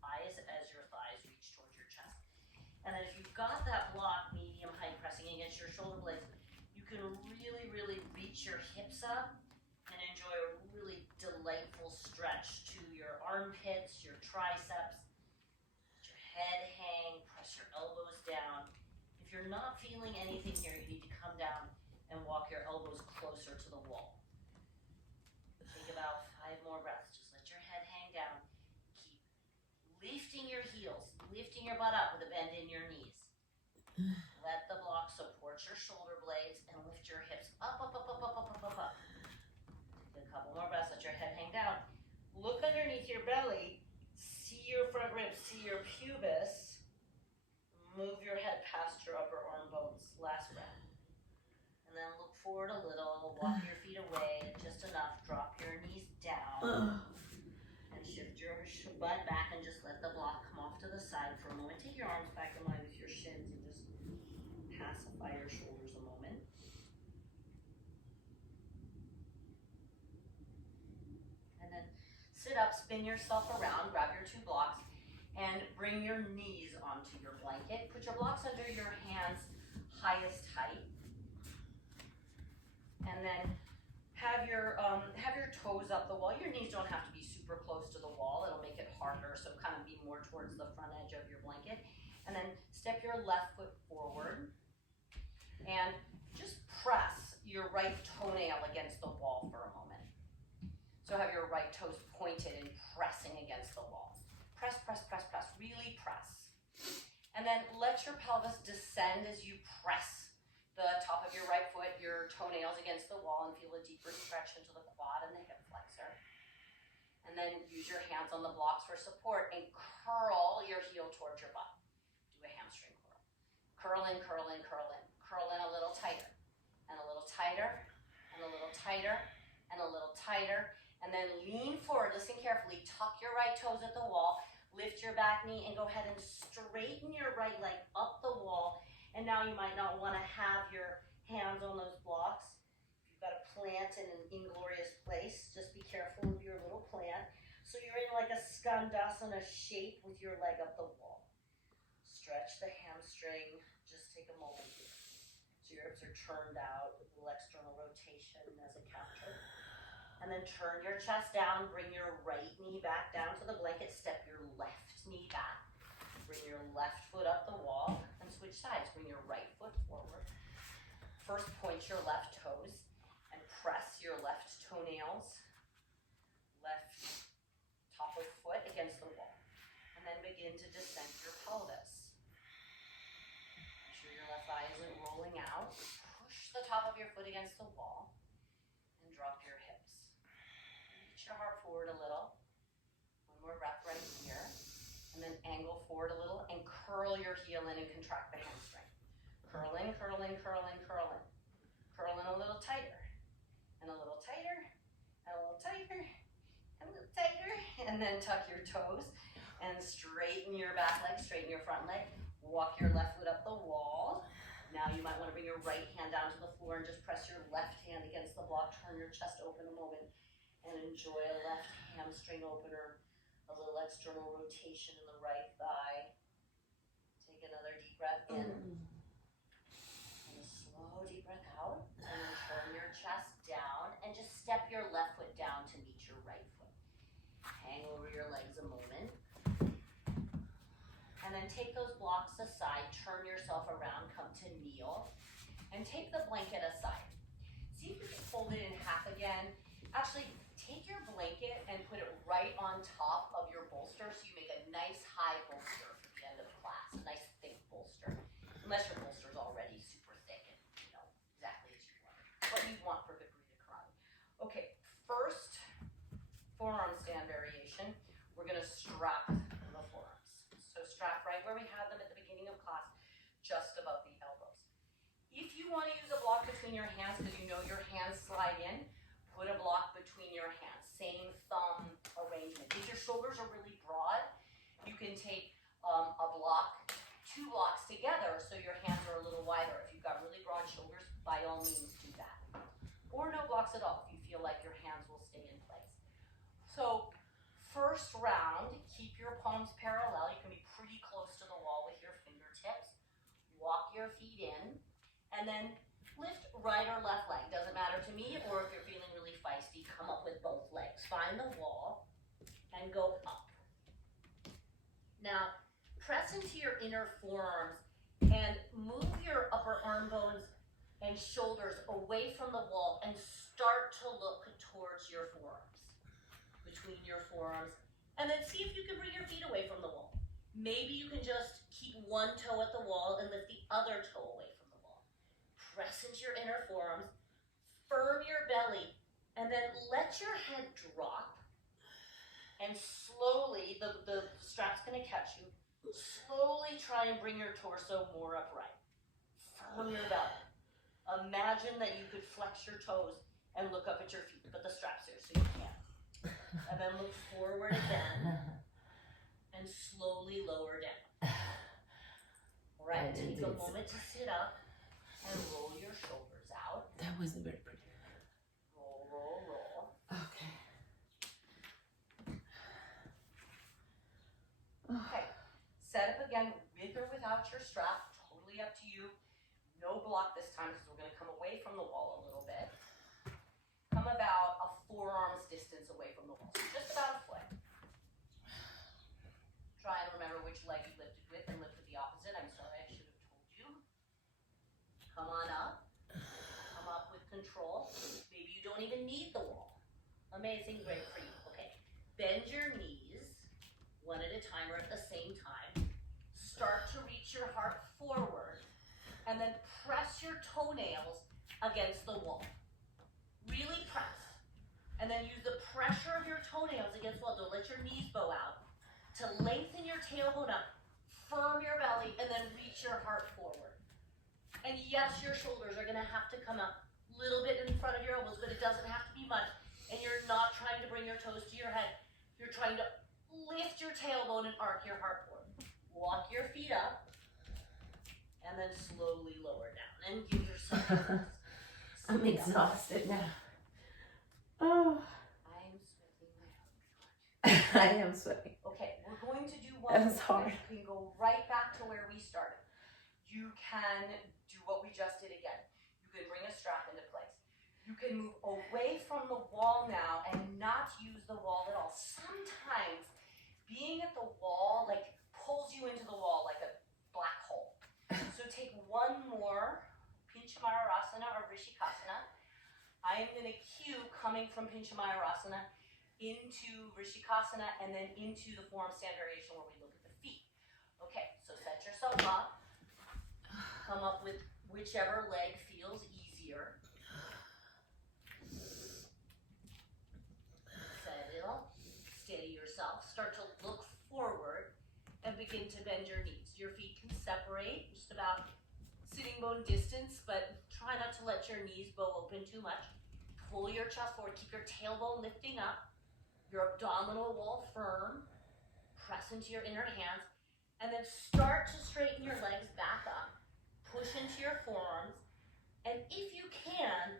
high as your thighs reach towards your chest. And then if you've got that block medium height pressing against your shoulder blades, you can really reach your hips up and enjoy a really delightful stretch to your armpits, your triceps. Let your head hang, press your elbows down. If you're not feeling anything here, you need to come down and walk your elbows closer to the wall. Take about 5 more breaths. Just let your head hang down. Keep lifting your heels, lifting your butt up with a bend in your knees. Let the block support your shoulder blades and lift your hips up. Take a couple more breaths. Let your head hang down. Look underneath your belly. See your front ribs. See your pubis. Move your head past your upper arm bones. Last breath. And then look forward a little. Walk your feet away. Just enough. Drop your knees down. And shift your butt back and just let the block come off to the side for a moment. Take your arms back in line with your shins and just pacify your shoulders a moment. And then sit up, spin yourself around, grab your 2 blocks, and bring your knees onto your blanket. Put your blocks under your hands, highest height. And then have your toes up the wall. Your knees don't have to be super close to the wall. It'll make it harder, so kind of be more towards the front edge of your blanket. And then step your left foot forward and just press your right toenail against the wall for a moment. So have your right toes pointed and pressing against the wall. Press, really press. And then let your pelvis descend as you press the top of your right foot, your toenails against the wall, and feel a deeper stretch into the quad and the hip flexor. And then use your hands on the blocks for support and curl your heel towards your butt. Do a hamstring curl. Curl in. Curl in a little tighter, and a little tighter, and a little tighter, and a little tighter. And then lean forward, listen carefully, tuck your right toes at the wall, lift your back knee, and go ahead and straighten your right leg up the wall. And now you might not want to have your hands on those blocks. If you've got a plant in an inglorious place, just be careful of your little plant. So you're in like a skandasana shape with your leg up the wall. Stretch the hamstring. Just take a moment here. So your hips are turned out with a little external rotation as a counter. And then turn your chest down. Bring your right knee back down to the blanket. Step your left knee back. Bring your left foot up the wall and switch sides. Bring your right foot forward. First, point your left toes and press your left toenails, left top of foot against the wall. And then begin to descend your pelvis. Make sure your left thigh isn't rolling out. Push the top of your foot against the wall and drop your hips. Reach your heart forward a little. One more breath right here. And then angle forward a little and curl your heel in and contract the hamstring. Curl in. Curl in a little tighter, and a little tighter, and a little tighter, and a little tighter. And then tuck your toes and straighten your back leg, straighten your front leg. Walk your left foot up the wall. Now you might want to bring your right hand down to the floor and just press your left hand against the block. Turn your chest open a moment and enjoy a left hamstring opener. A little external rotation in the right thigh. Take another deep breath in. And a slow deep breath out. And then turn your chest down and just step your left foot down to meet your right foot. Hang over your legs a moment. And then take those blocks aside. Turn your yourself around, come to kneel, and take the blanket aside. See if you can fold it in half again. Actually, take your blanket and put it right on top of your bolster so you make a nice high bolster for the end of class, a nice thick bolster. Unless your bolster is already super thick and you know exactly as you want. What you want for good breathing karate. Okay, first forearm stand variation. We're gonna strap the forearms. So strap right where we had them at the beginning of class, just above the elbows. If you want to use a block between your hands because you know your hands slide in, put a block between your hands. Same thumb arrangement. If your shoulders are really broad, you can take a block, 2 blocks together so your hands are a little wider. If you've got really broad shoulders, by all means do that. Or no blocks at all if you feel like your hands will stay in place. So first round, keep your palms parallel. You can be pretty close to the wall with your fingertips. Walk your feet in, and then lift right or left leg. Doesn't matter to me, or if you're feeling really feisty, come up with both legs. Find the wall and go up. Now, press into your inner forearms and move your upper arm bones and shoulders away from the wall and start to look towards your forearms, between your forearms, and then see if you can bring your feet away from the wall. Maybe you can just keep one toe at the wall and lift the other toe away from the wall. Press into your inner forearms, firm your belly, and then let your head drop, and slowly, the strap's gonna catch you, slowly try and bring your torso more upright. Firm your belly. Imagine that you could flex your toes and look up at your feet, but the strap's here so you can't. And then look forward again and slowly lower down. All right, take a moment to sit up and roll your shoulders out. That wasn't very pretty. Roll, roll, roll. Okay. Okay, set up again with or without your strap, totally up to you. No block this time because we're gonna come away from the wall a little bit. Come about a forearm's distance away from the wall, so just about a foot. Try and remember which leg you lifted with and lift with the opposite. I'm sorry, I should have told you. Come on up. Come up with control. Maybe you don't even need the wall. Amazing, great for you. Okay, bend your knees one at a time or at the same time. Start to reach your heart forward and then press your toenails against the wall. Really press. And then use the pressure of your toenails against the wall. Don't let your knees bow out. To lengthen your tailbone up, firm your belly, and then reach your heart forward. And yes, your shoulders are gonna have to come up a little bit in front of your elbows, but it doesn't have to be much. And you're not trying to bring your toes to your head. You're trying to lift your tailbone and arc your heart forward. Walk your feet up, and then slowly lower down. And give yourself a rest. I'm exhausted now. Oh, I'm sweating my heart. I am sweating. Okay, we're going to do one That was more. hard. You can go right back to where we started. You can do what we just did again. You can bring a strap into place. You can move away from the wall now and not use the wall at all. Sometimes being at the wall like pulls you into the wall like a black hole. So take one more Pincha or Rishikasana. I am going to cue coming from Pincha into Rishikasana and then into the forearm stand variation where we look at the feet. Okay, so set yourself up. Come up with whichever leg feels easier. Settle. Steady yourself. Start to look forward and begin to bend your knees. Your feet can separate just about sitting bone distance, but try not to let your knees bow open too much. Pull your chest forward. Keep your tailbone lifting up. Your abdominal wall firm. Press into your inner hands. And then start to straighten your legs back up. Push into your forearms. And if you can,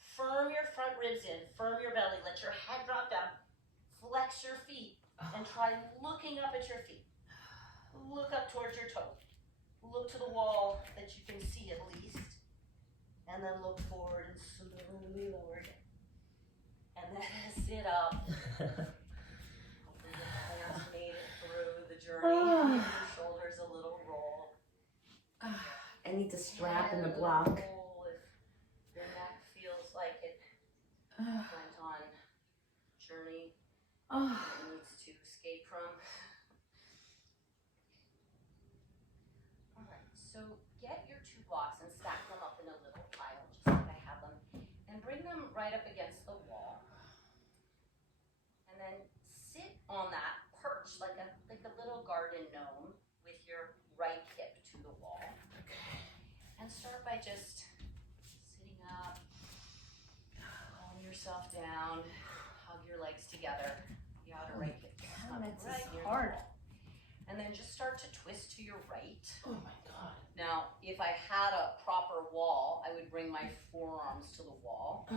firm your front ribs in. Firm your belly. Let your head drop down. Flex your feet. And try looking up at your feet. Look up towards your toes. Look to the wall that you can see at least. And then look forward and slowly lower down. And then sit up. Hopefully the hands made it through the journey. Give your shoulders a little roll. need to strap in the block. If your neck feels like it went on journey it needs to escape from. Alright, so get your two blocks and stack them up in a little pile, just like I have them, and bring them right up against the wall. And then sit on that perch like a little garden gnome with your right hip to the wall. Okay. And start by just sitting up, calm yourself down, hug your legs together, the outer right hip God, right this near is the hard. wall. And then just start to twist to your right. Oh my God. Now, if I had a proper wall, I would bring my forearms to the wall.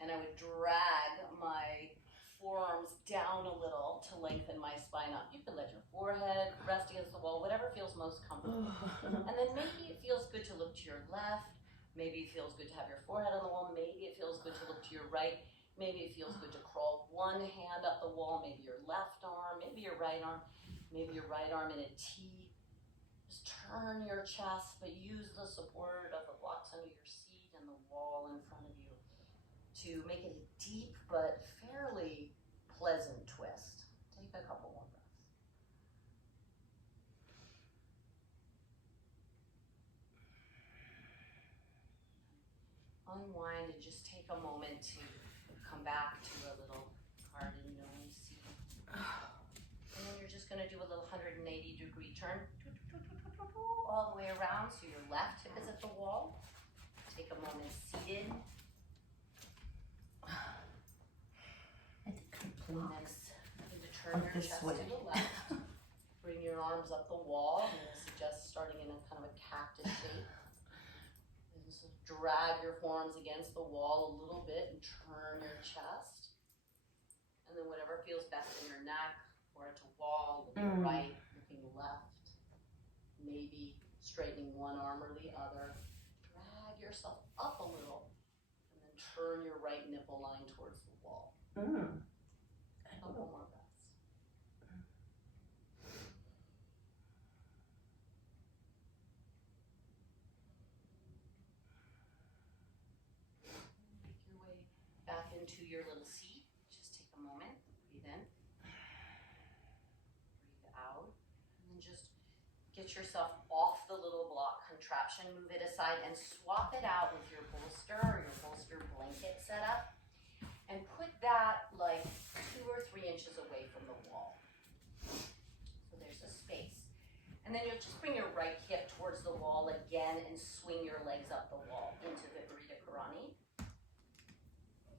And I would drag my forearms down a little to lengthen my spine up. You can let your forehead rest against the wall, whatever feels most comfortable. And then maybe it feels good to look to your left. Maybe it feels good to have your forehead on the wall. Maybe it feels good to look to your right. Maybe it feels good to crawl one hand up the wall. Maybe your left arm, maybe your right arm. Maybe your right arm in a T. Just turn your chest, but use the support of the blocks under your seat and the wall in front of you to make it a deep but fairly pleasant twist. Take a couple more breaths. Unwind and just take a moment to come back to a little garden gnome seat. And then you're just gonna do a little 180-degree turn all the way around, so your left hip is at the wall. Take a moment seated. I think her blocks Begin to turn your this chest way. to the left. Bring your arms up the wall. I'm gonna suggest starting in a kind of a cactus shape. And so drag your forearms against the wall a little bit and turn your chest. And then whatever feels best in your neck, or to wall, looking right, looking left. Maybe straightening one arm or the other. Drag yourself up a little, and then turn your right nipple line towards the wall. A couple more breaths. Make your way back into your little seat. Just take a moment, breathe in, breathe out, and then just get yourself off the little block contraption, move it aside, and swap it out with your bolster or your bolster blanket setup. And put that like 2 or 3 inches away from the wall. So there's a space. And then you'll just bring your right hip towards the wall again and swing your legs up the wall into the Viparita Karani.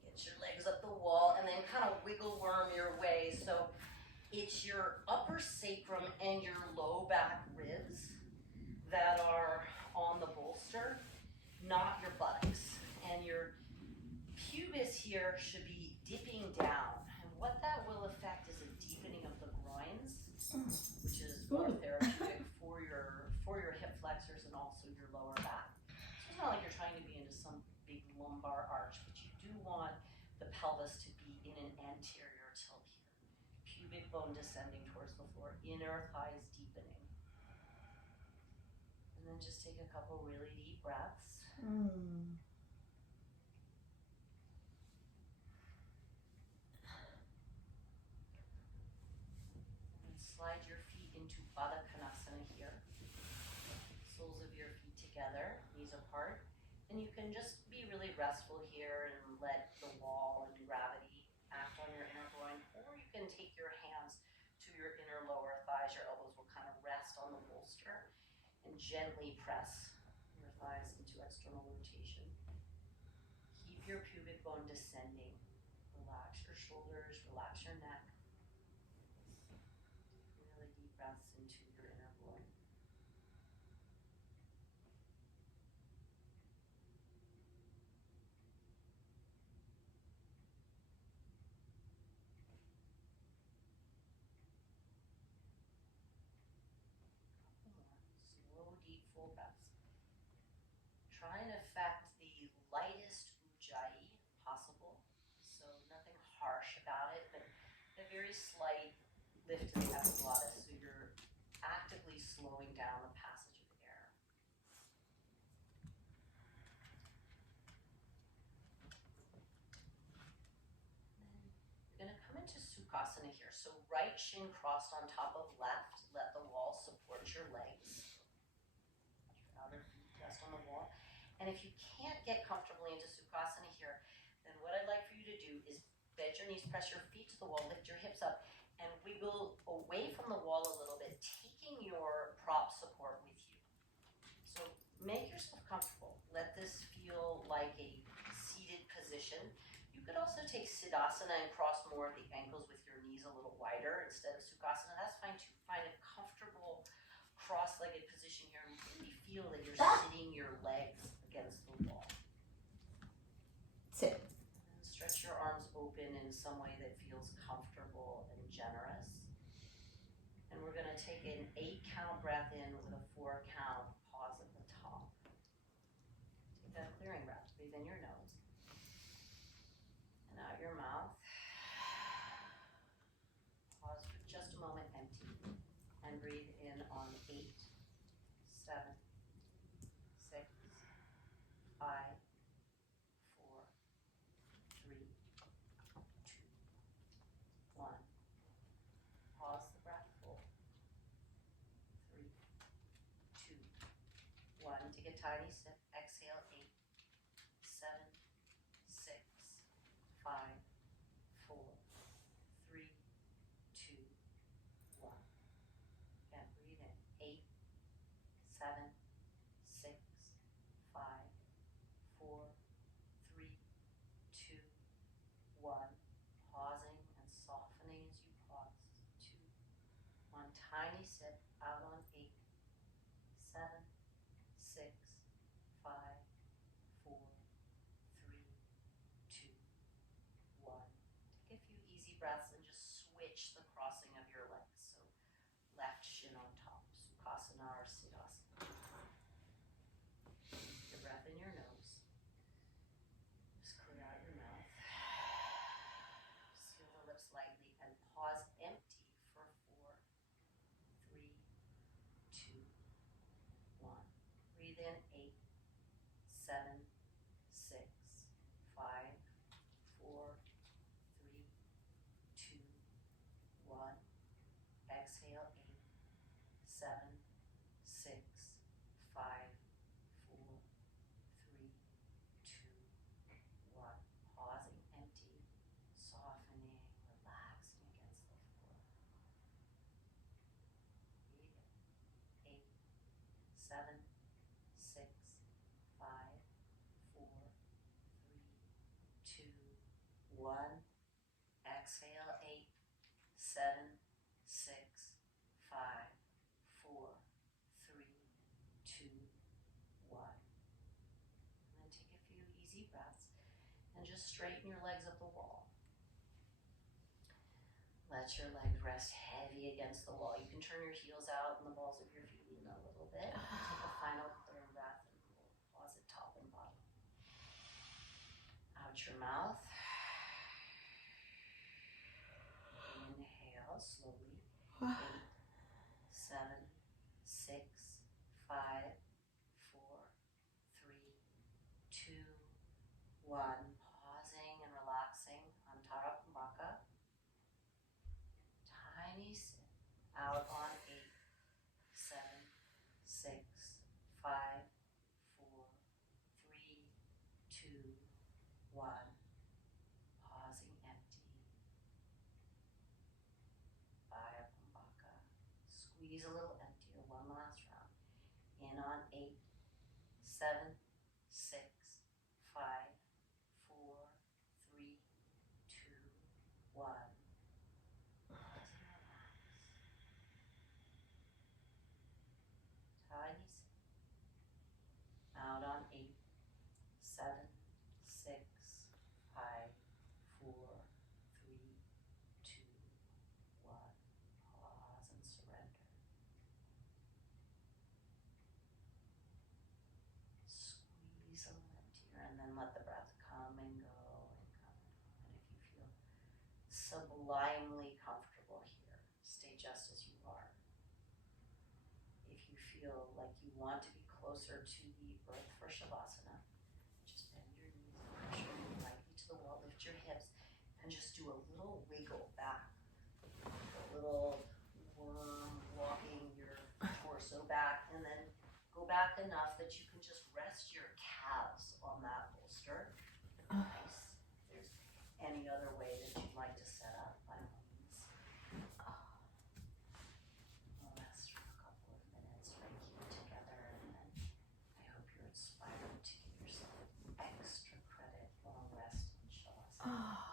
Get your legs up the wall and then kind of wiggle worm your way. So it's your upper sacrum and your low back ribs that are on the bolster, not your buttocks. And your pubis here should be dipping down. And what that will affect is a deepening of the groins, which is more therapeutic for your hip flexors and also your lower back. So it's not like you're trying to be into some big lumbar arch, but you do want the pelvis to be in an anterior tilt here. Pubic bone descending towards the floor, inner thighs deepening. And then just take a couple really deep breaths. Slide your feet into Baddha Konasana here. Soles of your feet together, knees apart. And you can just be really restful here and let the wall and gravity act on your inner groin. Or you can take your hands to your inner lower thighs. Your elbows will kind of rest on the bolster and gently press your thighs into external rotation. Keep your pubic bone descending. Relax your shoulders, relax your neck. Really deep breaths into your inner groin. Slow, deep, full breaths. Try and affect the lightest ujjayi possible. So nothing harsh about it, but a very slight lift in the epiglottis. So you're actively slowing down the passage of air. Sukhasana here. So right shin crossed on top of left. Let the wall support your legs. Your outer feet rest on the wall. And if you can't get comfortably into Sukhasana here, then what I'd like for you to do is bend your knees, press your feet to the wall, lift your hips up, and wiggle away from the wall a little bit, taking your prop support with you. So make yourself comfortable. Let this feel like a seated position. You could also take Siddhasana and cross more of the ankles with your knees a little wider instead of Sukhasana. That's fine too. Find a comfortable cross-legged position here and really feel that you're sitting your legs against the wall. Sit. And stretch your arms open in some way that feels comfortable and generous. And we're going to take an 8-count breath in with a 4-count pause at the top. Take that clearing breath. Breathe in your nose and out your mouth. Pause for just a moment, empty, and breathe in on 8, 7, 6, 5, 4, 3, 2, 1. Pause the breath, full. 3, 2, 1. Take a tiny sip. Exhale, 8, 7, 6, 5, 4, 3, 2, 1. Again, breathe in. 8, 7, 6, 5, 4, 3, 2, 1. Pausing and softening as you pause. 2, 1. Tiny sip out on 8, 7, 6, 5, 4, 3, 2, 1. Take a few easy breaths and just switch the crossing of your legs. So left shin on top, Sukhasana or Siddhasana. Take a breath in your nose. Just clear out your mouth. Seal the lips lightly and pause empty for 4, 3, 2, 1. Breathe in 8, 7, 6, 5, 4, 3, 2, 1. Exhale 8, 7, 6, 5, 4, 3, 2, 1. Pausing, empty, softening, relaxing against the floor. Breathe in. 8, 7, 6, 5, 4, 3, 2, 1. Exhale 8, 7, 6, 5, 4, 3, 2, 1. And then take a few easy breaths and just straighten your legs up the wall. Let your legs rest heavy against the wall. You can turn your heels out and the balls of your feet in a little bit. Take a final clearing breath and we'll pause at top and bottom. Out your mouth. Inhale slowly. 8, 7, 6, 5, 4, 3, 2, 1. Pausing and relaxing. Antara Kumbhaka. Tiny sip. Out on 8, 7, 6, 5, 4, 3, 2, 1. Pausing, empty. Baya Kumbhaka. Squeeze a little emptier. One last round. In on 8, 7, 6, 5, 4, 3, 2, 1. Pause and relax. Tiny sip. Out on 8, 7, 6, 5, 4, 3, 2, 1. Pause and surrender. Squeeze a little emptier and then let the breath come and go and come and go. And if you feel sublimely comfortable here, stay just as you are. If you feel like you want to be closer to the earth for Shavasana, just bend your knees, push your knee lightly to the wall, lift your hips, and just do a little wiggle back back enough that you can just rest your calves on that bolster. Nice. If there's any other way that you'd like to set up, by all means. We'll rest for a couple of minutes right here together, and then I hope you're inspired to give yourself extra credit, long rest, and shavasana.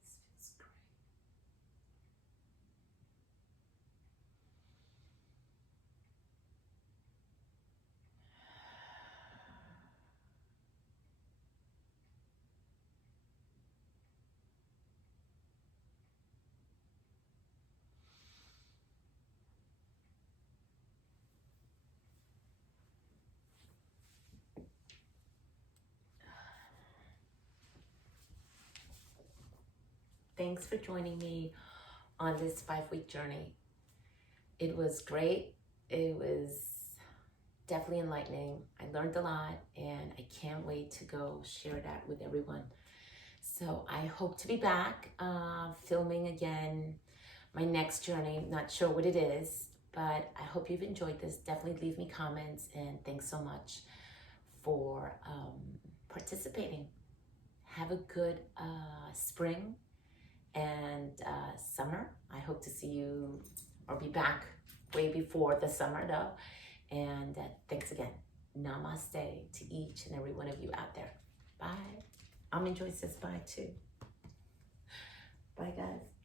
This feels great. Thanks for joining me on this 5-week journey. It was great. It was definitely enlightening. I learned a lot, and I can't wait to go share that with everyone. So I hope to be back filming again my next journey. Not sure what it is, but I hope you've enjoyed this. Definitely leave me comments, and thanks so much for participating. Have a good spring and summer. I hope to see you or be back way before the summer though. And thanks again. Namaste to each and every one of you out there. Bye. Joy says bye too. Bye guys.